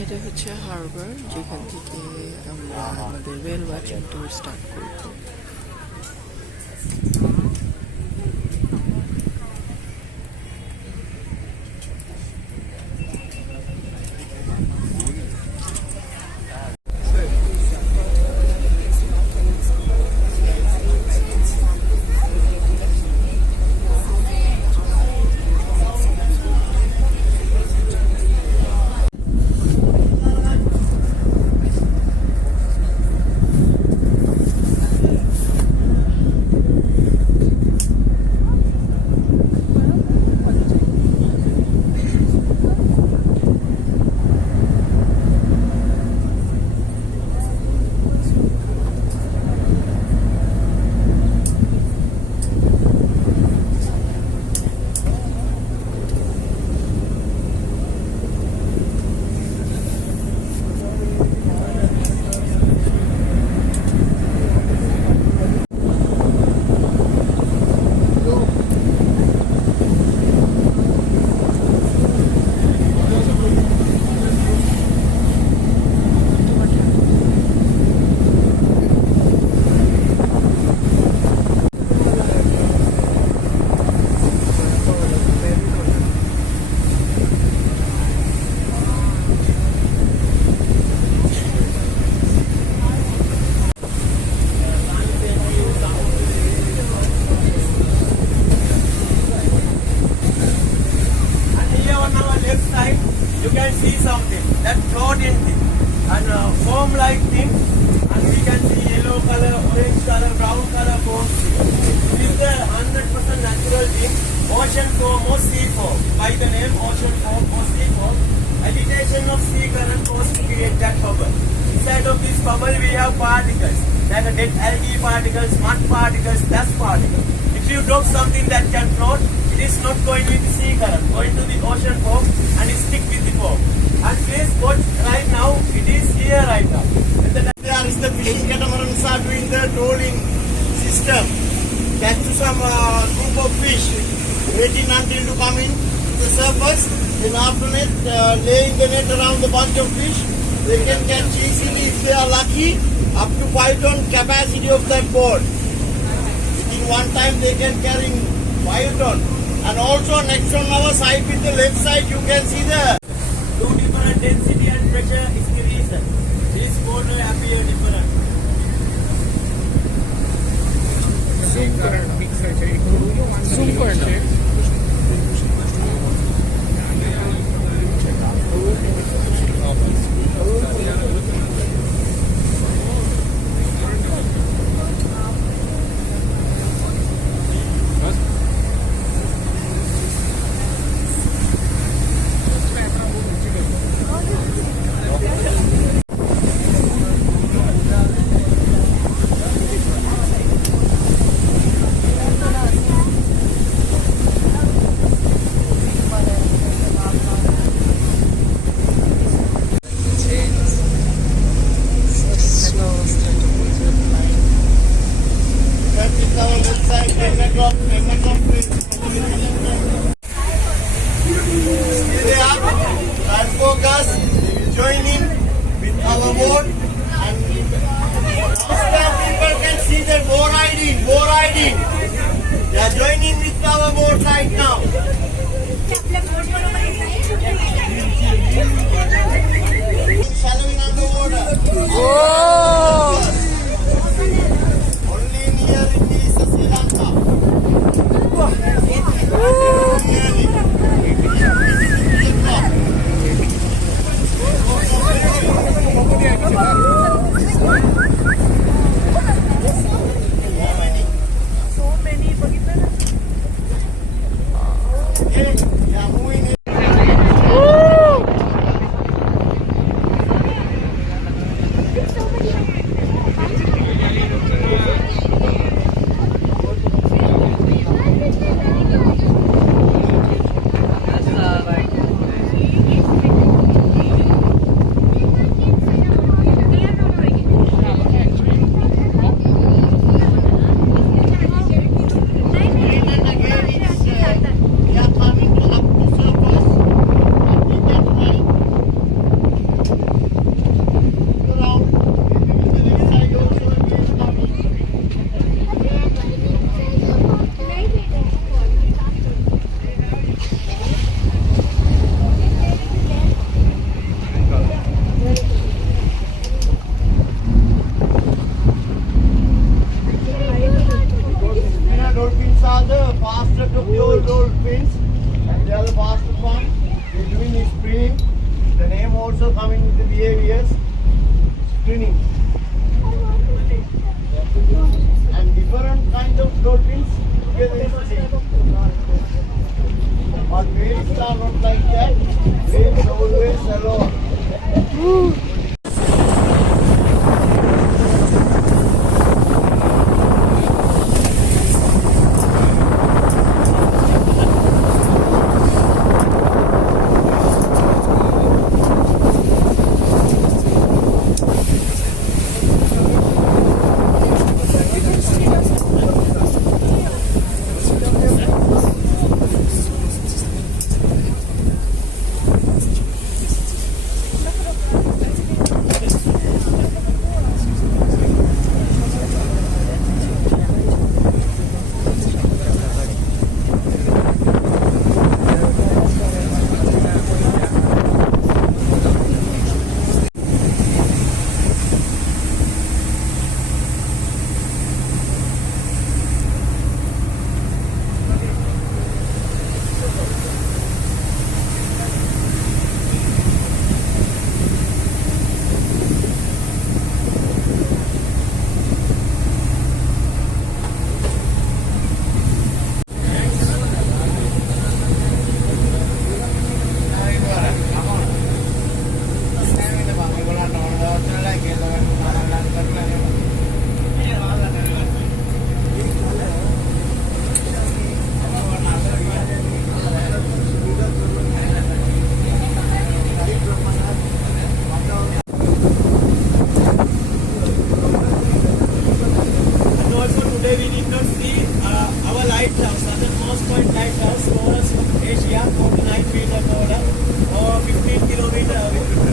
এটা হচ্ছে হারবার, যেখান থেকে আমরা আমাদের ওয়েল ওয়াচিং ট্যুর স্টার্ট করব। You can see something that floating thing and foam like thing, and we can see yellow color, orange color, brown color foam. It is the 100% natural thing, ocean foam or sea foam. By the name ocean foam or sea foam, agitation of sea current causes to create that bubble. Inside of this bubble we have particles, like dead algae particles, mud particles, dust particles. If you drop something that can float, it is not going with the sea current, going to the ocean foam and it stick with the foam. And please watch right now, it is here right now. There is the fishing catamarans are doing the trolling system. Catch some group of fish, waiting until to come in to the surface. Then after that, laying the net around the bunch of fish. They can catch easily if they are lucky, up to 5 ton capacity of that boat. In one time they can carry 5 ton. And also next on our side with the left side you can see the two different density and pressure is the reason. This boat will appear different. Zoom करना। Join in with our boat and people can see their boat riding. They are joining with our boat right now. Shallowing underwater. Oh! Only near in Sri Lanka. So many, Ah. okay, they are moving also coming with the behaviors screening. And different kinds of dolphins together in the sea. But whales are not like that. Whales always alone. Lighthouse, southernmost point lighthouse, Asia, 49 feet of water, or 15 kilometers.